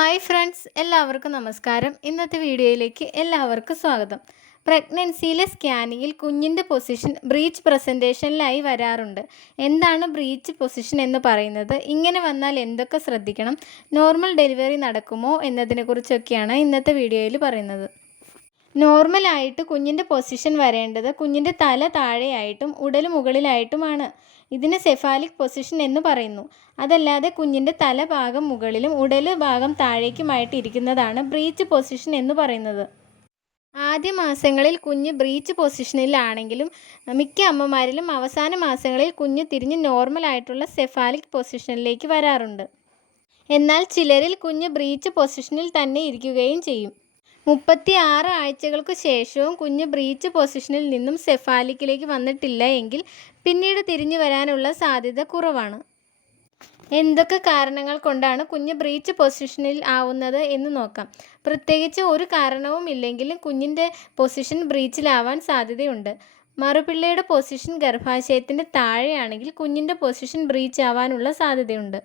Hi friends, എല്ലാവർക്കും നമസ്കാരം. ഇന്നത്തെ വീഡിയോയിലേക്ക് എല്ലാവർക്കും സ്വാഗതം. പ്രഗ്നൻസിയിലെ സ്കാനിങ്ങിൽ കുഞ്ഞിൻ്റെ പൊസിഷൻ ബ്രീച്ച് പ്രസൻറ്റേഷനിലായി വരാറുണ്ട്. എന്താണ് ബ്രീച്ച് പൊസിഷൻ എന്ന് പറയുന്നത്, ഇങ്ങനെ വന്നാൽ എന്തൊക്കെ ശ്രദ്ധിക്കണം, നോർമൽ ഡെലിവറി നടക്കുമോ എന്നതിനെക്കുറിച്ചൊക്കെയാണ് ഇന്നത്തെ വീഡിയോയിൽ പറയുന്നത്. നോർമലായിട്ട് കുഞ്ഞിൻ്റെ പൊസിഷൻ വരേണ്ടത് കുഞ്ഞിൻ്റെ തല താഴെയായിട്ടും ഉടൽ മുകളിലായിട്ടുമാണ്. ഇതിന് സെഫാലിക് പൊസിഷൻ എന്ന് പറയുന്നു. അതല്ലാതെ കുഞ്ഞിൻ്റെ തല ഭാഗം മുകളിലും ഉടൽ ഭാഗം താഴേക്കുമായിട്ട് ഇരിക്കുന്നതാണ് ബ്രീച്ച് പൊസിഷൻ എന്ന് പറയുന്നത്. ആദ്യ മാസങ്ങളിൽ കുഞ്ഞ് ബ്രീച്ച് പൊസിഷനിലാണെങ്കിലും മിക്ക അമ്മമാരിലും അവസാന മാസങ്ങളിൽ കുഞ്ഞ് തിരിഞ്ഞ് നോർമലായിട്ടുള്ള സെഫാലിക് പൊസിഷനിലേക്ക് വരാറുണ്ട്. എന്നാൽ ചിലരിൽ കുഞ്ഞ് ബ്രീച്ച് പൊസിഷനിൽ തന്നെ ഇരിക്കുകയും ചെയ്യും. 36 ആഴ്ചകൾക്ക് ശേഷവും കുഞ്ഞ് ബ്രീച്ച് പൊസിഷനിൽ നിന്നും സെഫാലിക്കിലേക്ക് വന്നിട്ടില്ല എങ്കിൽ പിന്നീട് തിരിഞ്ഞു വരാനുള്ള സാധ്യത കുറവാണ്. എന്തൊക്കെ കാരണങ്ങൾ കൊണ്ടാണ് കുഞ്ഞ് ബ്രീച്ച് പൊസിഷനിൽ ആവുന്നത് എന്ന് നോക്കാം. പ്രത്യേകിച്ച് ഒരു കാരണവും ഇല്ലെങ്കിലും കുഞ്ഞിൻ്റെ പൊസിഷൻ ബ്രീച്ചിലാവാൻ സാധ്യതയുണ്ട്. മറുപിള്ളയുടെ പൊസിഷൻ ഗർഭാശയത്തിൻ്റെ താഴെയാണെങ്കിൽ കുഞ്ഞിൻ്റെ പൊസിഷൻ ബ്രീച്ച് ആവാനുള്ള സാധ്യതയുണ്ട്.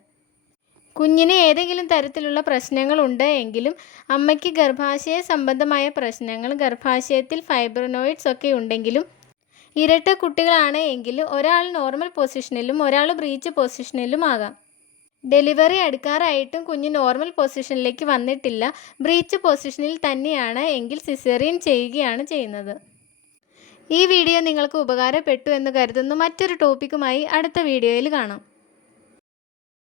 കുഞ്ഞിന് ഏതെങ്കിലും തരത്തിലുള്ള പ്രശ്നങ്ങൾ ഉണ്ട് എങ്കിലും അമ്മയ്ക്ക് ഗർഭാശയ സംബന്ധമായ പ്രശ്നങ്ങൾ, ഗർഭാശയത്തിൽ ഫൈബ്രോനോയിഡ്സ് ഒക്കെ ഉണ്ടെങ്കിലും, ഇരട്ട കുട്ടികളാണ് എങ്കിലും ഒരാൾ നോർമൽ പൊസിഷനിലും ഒരാൾ ബ്രീച്ച് പൊസിഷനിലും ആകാം. ഡെലിവറി അടുക്കാറായിട്ടും കുഞ്ഞ് നോർമൽ പൊസിഷനിലേക്ക് വന്നിട്ടില്ല, ബ്രീച്ച് പൊസിഷനിൽ തന്നെയാണ് എങ്കിൽ സിസേറിയൻ ചെയ്യുകയാണ് ചെയ്യുന്നത്. ഈ വീഡിയോ നിങ്ങൾക്ക് ഉപകാരപ്പെട്ടു എന്ന് കരുതുന്നു. മറ്റൊരു ടോപ്പിക്കുമായി അടുത്ത വീഡിയോയിൽ കാണാം.